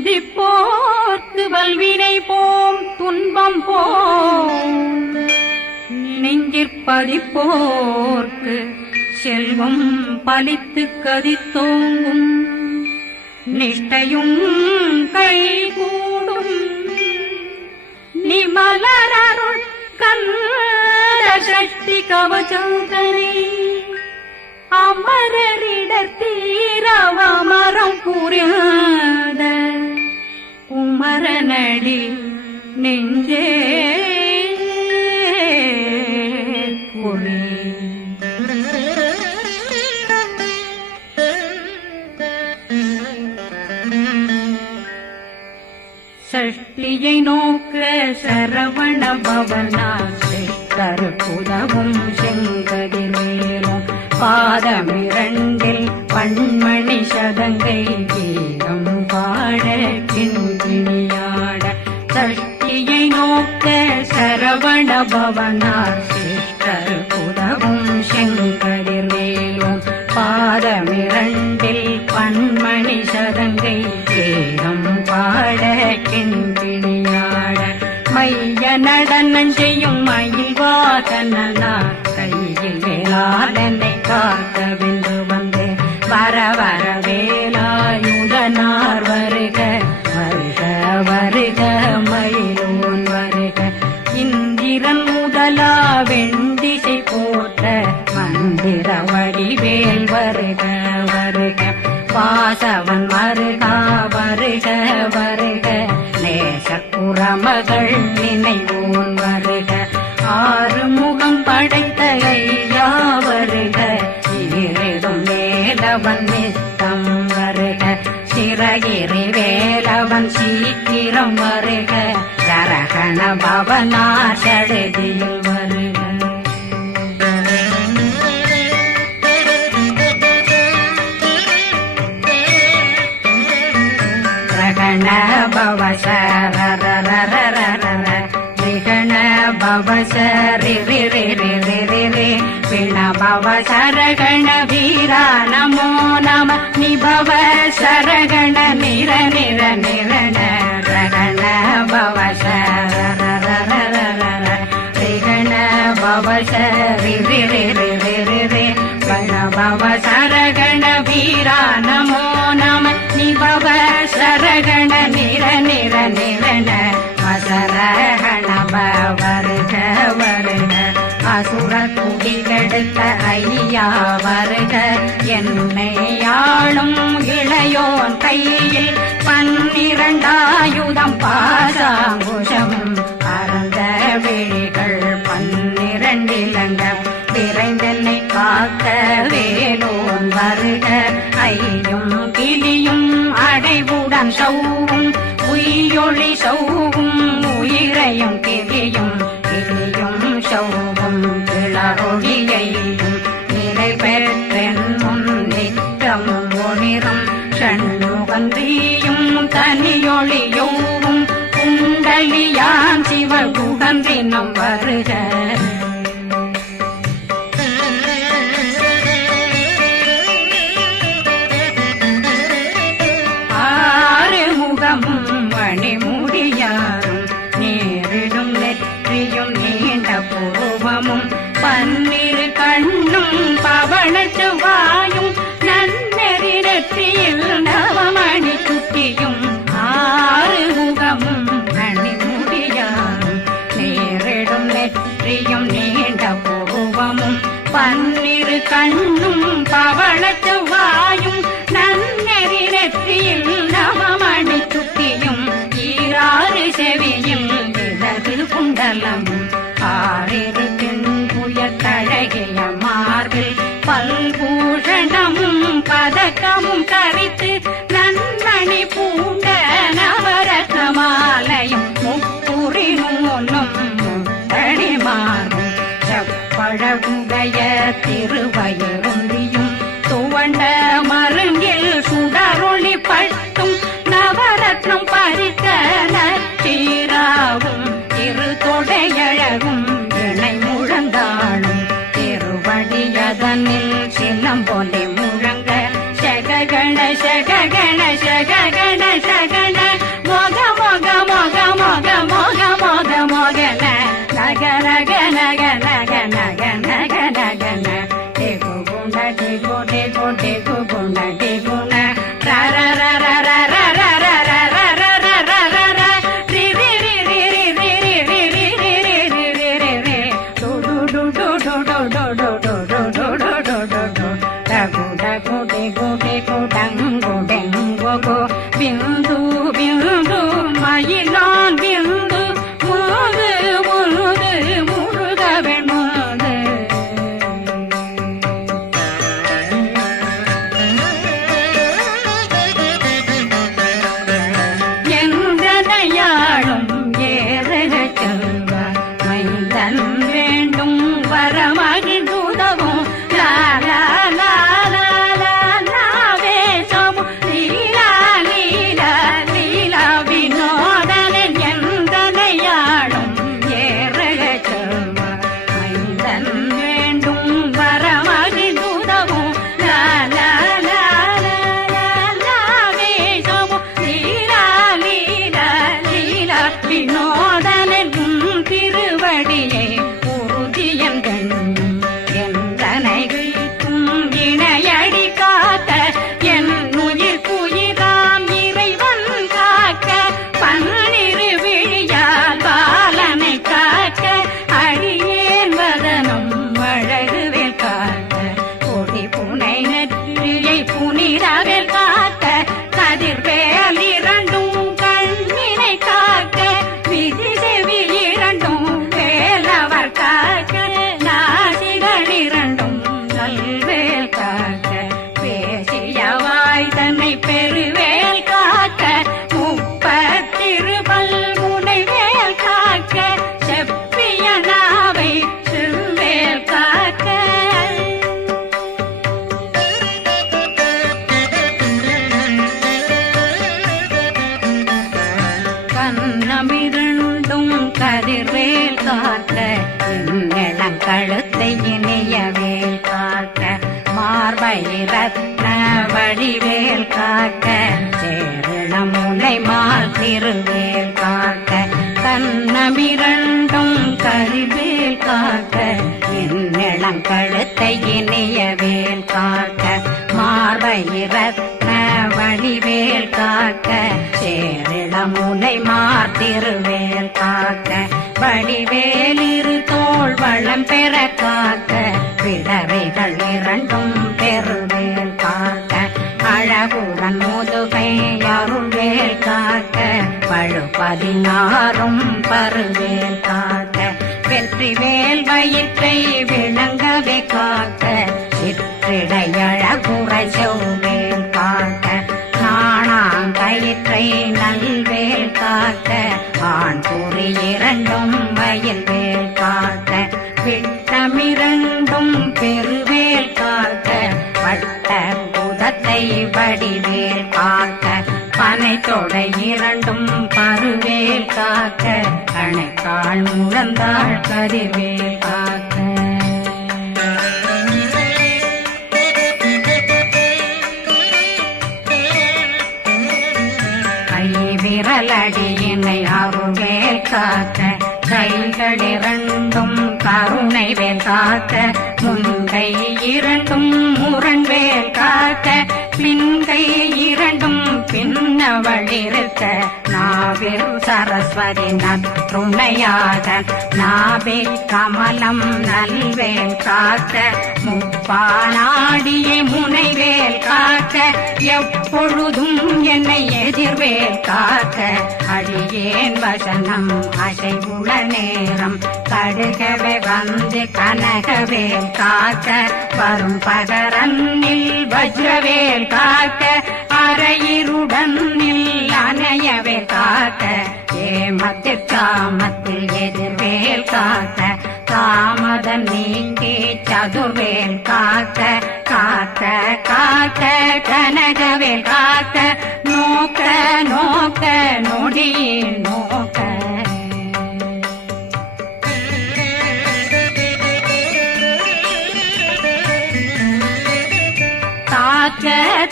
துதிப்போர்க்கு வல்வினை போம் துன்பம் போம். நெஞ்சிற்பதிப்போர்க்கு செல்வம் பலித்து கதித்தோங்கும். நிஷ்டையும் கை கூடும் நிமலரருள் கந்த சக்தி கவச்சந்தனை அமரரிடத்தீரவமரம் புரியாத குமரனடி நெஞ்சே ஒளி சஷ்டியை நோக்க சரவண பவனா கருப்புதவும் மேலும் பாதமிரண்டில் பண்மணி சதங்கை பவனார் சிஷ்டர் புதவும் செங்கதிர்வேலும் பாதமிரண்டில் பன்மணி சதங்கை வேதம் பாட கிண்கிணியாட மைய நடனம் செய்யும் மயில்வாதனா கையில் வேளாளனை காக்க விந்து வந்து. வர வர வாசவன் மருகா வருக வருக. நேசக்குறமகள் நினைவோன் வருக. ஆறு முகம் படைத்த ஐயா வருக. ஈரிடும் மேலவன் நித்தம் வருக. சிறகிரி வேலவன் சீக்கிரம் வருக. சரகண பவனார் சடுதியில் பவ சரி ரி ரி ரி ரி ரி ரி பிண பவ சரகண வீரா நமோ நம நிபவ சரகண நிர நிர நிரண ரகண பவ சரரரரரர ரிகண பவ சரி ரி ரி ரி ரி ரி ரி பிண பவ சரகண வீரா நமோ நம நிபவ சரகண நிர நிர நிரண அசரகண வருக வருக. அசுர குடி கெடுத்த ஐயா வருக. என்னை ஆளும் இளையோன் கையில் பன்னிரண்டாயுதம் பாசாங்குஷம். குண்டலம் ஆறிரு தென்புய மார்பில் பல்பூஷணமும் பதக்கமும் தரித்து நன்மணி பூண்ட நவரத்ன மாலையும் முப்புரி நூலும் முத்தணிமாறும் செப்பழகுடைய திருவயருந்தியும் గణశ గణశ గణశ గణ మోగ మోగ మోగ మోగ మోగ మోగ మోగల నగ నగ నగ காக்க சேரிள முனை மார்த்திருவேல் காக்க வடிவேலிரு தோல் வளம் பெற காக்க விடவைகள் இரண்டும் பெருவேல் காக்க அழகுடன் முதுகை அருள்வேல் காக்க பழு பதினாறும் பருவேல் காக்க வெற்றி வேல் வயிற்றை விளங்கவே காக்க சிற்றிடையழகுறை செவ்வேல் காக்க நாணாங்கயிற்றை நல்வேல் காக்க ஆண் குறி இரண்டும் வயல் வேல் காக்க விட்டமிரண்டும் பெருவேல் காக்க வட்ட புதத்தை வடிவேல் காக்க பனை தொடை இரண்டும் பருவேல் காக்க கணைக்கால் முழந்தாள் கருவேல் காக்க கை விரலடியினை அருவேல் காக்க. கைகள் இரண்டும் கருணை வேல் காக்க. முன்கை இரண்டும் முரண்வேல் காக்க. பின்கை இரண்டும் பின்னவழிருக்க நாவில் சரஸ்வதி நற்றுணையாக நாபி கமலம் நல்வேல் காக்க முப்பானாடியே முனைவேல் காக்க எப்பொழுதும் என்னை எதிர்வேல் காக்க அடியேன் வசனம் அசைவுள நேரம் கடுகவே வந்து கனகவேல் காக்க வரும் பகரன்னில் வஜ்ரவேல் காக்க அரையிருடன் அணையவே காக்க. ஏமத்தில் காமத்தில் எதிர்வேல் காக்க. தாமதம் நீங்கி சதுர்வேல் காக்க. காக்க காக்க கனகவேல் காக்க. நோக்க நோக்க நொடியில் நோக்க.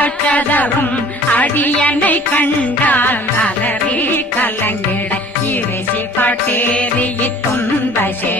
பிரம்மராட்சதரும் அடியனை கண்டால் அலறி கலங்கிட. இறைசி பட்டேறிய துன்பசே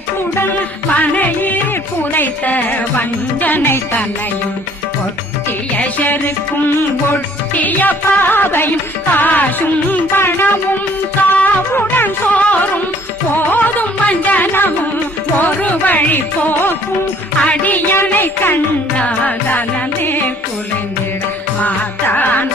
கலசத்துடன் மனையில் புதைத்த வஞ்சனை தன்னையும் ஒட்டிய செருக்கும் ஒட்டிய பாவையும் காசும் பணமும் காவுடன் சோறும் போதும் வஞ்சனமும் ஒரு வழி போக்கும் அடியனை கண்டாகலே குலைந்திட மாதான்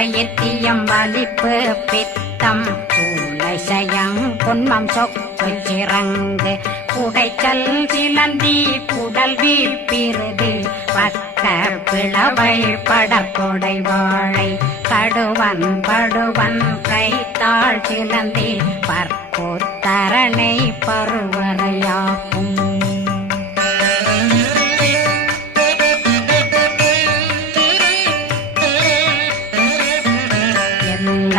வாதம் வலிப்பு பித்தம் சயம் பொன்மம் சொக்கு சிறங்கு. குடைச்சல் சிலந்தி குடல் வீழ்பிருதி. பக்க பிளவை படக்கொடை வாழை. கடுவன் படுவன் கைத்தாள் சிலந்தி. பற்போத்தரணை பருவரையாக்கும்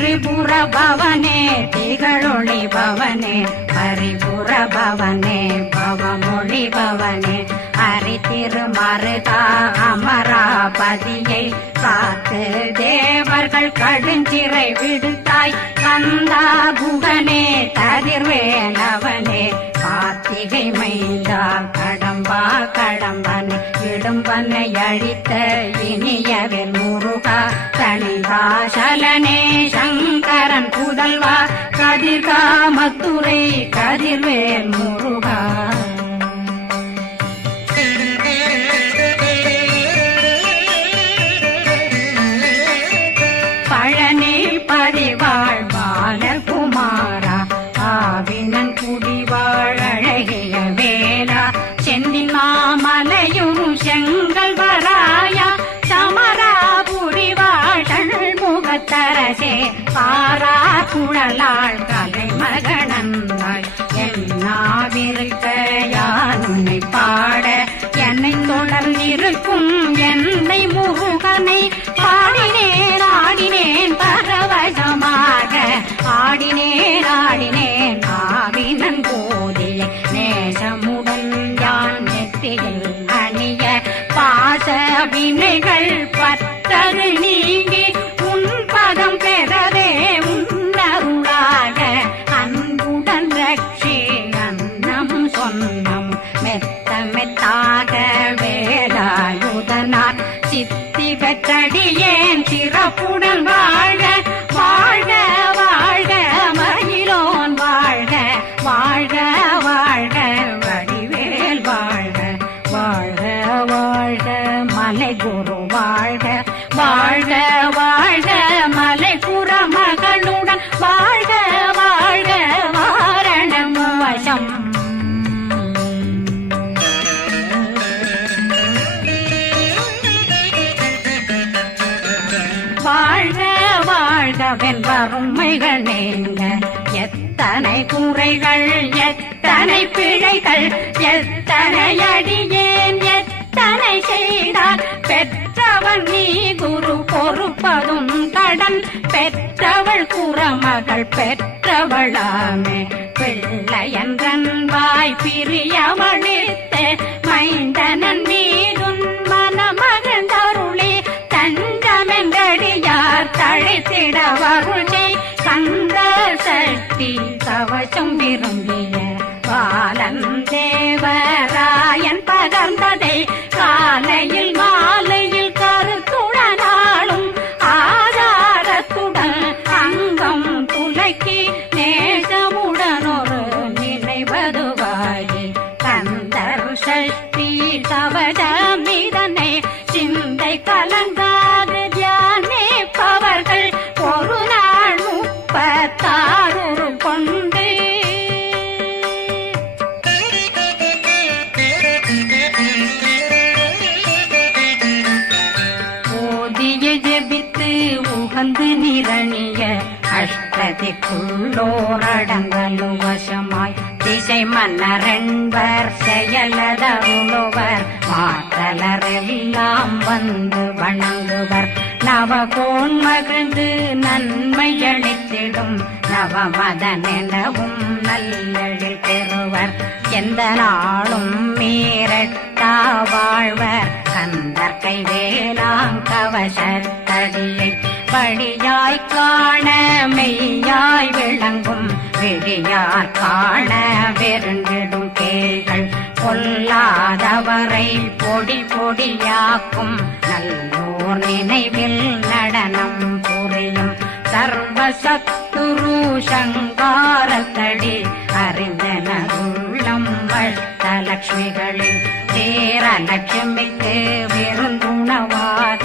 திரிபுர பவனே திகழொளி பவனே பரிபுர பவனே பவமொழி பவனே ஹரி திருமருகா அமராபதியை காத்து தேவர்கள் கடுஞ்சிறை விடுத்தாய். கந்தா புகனே ததிர்வேலவனே கார்த்திகை மைந்தா கட கடம்பா கடம்பன் இடும்பனை அழித்த இனியவில் முருகா. தனிவாசலனே சங்கரன் புதல்வா கதிர்காமத்துறை கதிர்வேல் முருகா. பழனில் பதிவாழ் பாரா குழலாள் கலை மகனந்தாய் என்னாவிருக்க யான் உன்னை பாட என்னை தொடர்ந்திருக்கும் என்னை முருகனை பாடினேன் ஆடினேன் பரவசமாக. ஆடினேன் ஆடினேன் ஆவினன் போதிய நேசமுடன் யான் நெத்தியில் அணிய பாச வினைகள் வாழ்கவென் நீங்க எத்தனை கூரைகள் எத்தனை பிழைகள் எத்தனை அடியேன் எத்தனை செய்தால் பெற்றவன் நீ குரு பொறுப்பதும் கடன். பெற்றவள் குறமகள் பெற்றவளாமே. பிள்ளையன்றன் வாய் பிரியவழித்த மைந்த அஷ்டதிக்குள்ளோரடங்கலு வசமாய் திசை மன்னரென்பர் செயலதருளுவர் மாற்றலரெல்லாம் வந்து வணங்குவர். நவகோன் மகிழ்ந்து நன்மையளித்திடும். நவமதனெனவும் நல்லழில் பெறுவர். எந்த நாளும் மீறட்டா வாழ்வர். கந்தற்கை வேளாங்கவசத்தடியை வழியாய் காண மெய்யாய் விளங்கும் விழியார் காண வெருண்டிடும் கேள்கள் பொல்லாதவரை பொடி பொடியாக்கும் நல்லோர் நினைவில் நடனம் புரியும் சர்வசத்துரு சங்காரத்தடி அறிந்தன உள்ளம் அறிந்தனருள்ளம் வட்டலட்சுமிகளில் சேரலட்சுமிக்கு விருந்துணவாக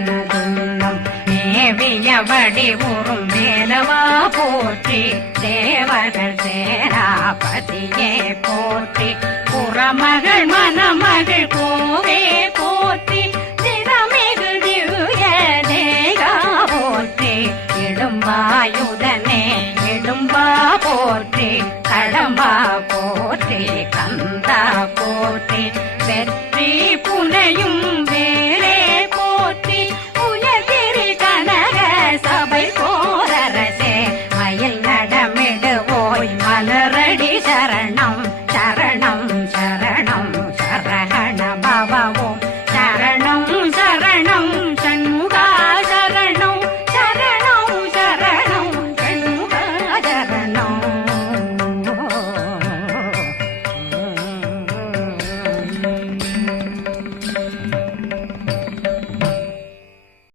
மேவியபடி ஊரும் மேலவா போற்றி தேவர்கள் சேராபதியே போற்றி. புறமகள் மணமகள் கோவே போற்றி தினமிகு திவ்ய தேகா போற்றி. இடும்பாயுதனே இடும்பா போற்றி கடம்பா போ